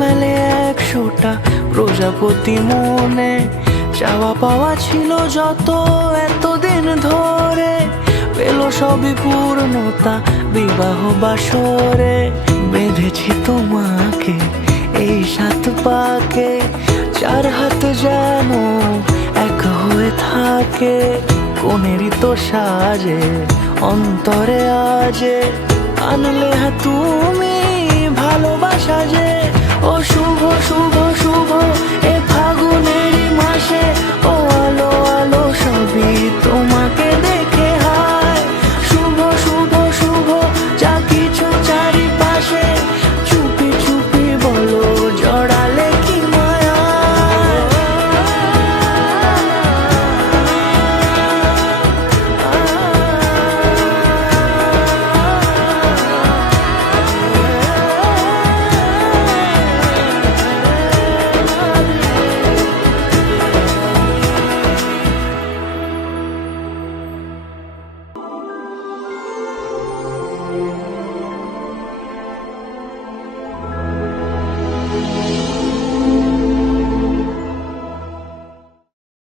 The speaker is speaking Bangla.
মেলে 100টা প্রজাপতি মনে। চাওয়া পাওয়া ছিল যত এতদিন ধরে, পেল সবই পূর্ণতা বিবাহ বাসরে। বেঁধেছি তোমাকে এই 7 পাকে, 4 হাত যেন এক হয়ে থাকে। কোনেরই তো সাজে অন্তরে আজে, আনলে তুমি ভালোবাসা যে। ও শুভ শুভ শুভ এ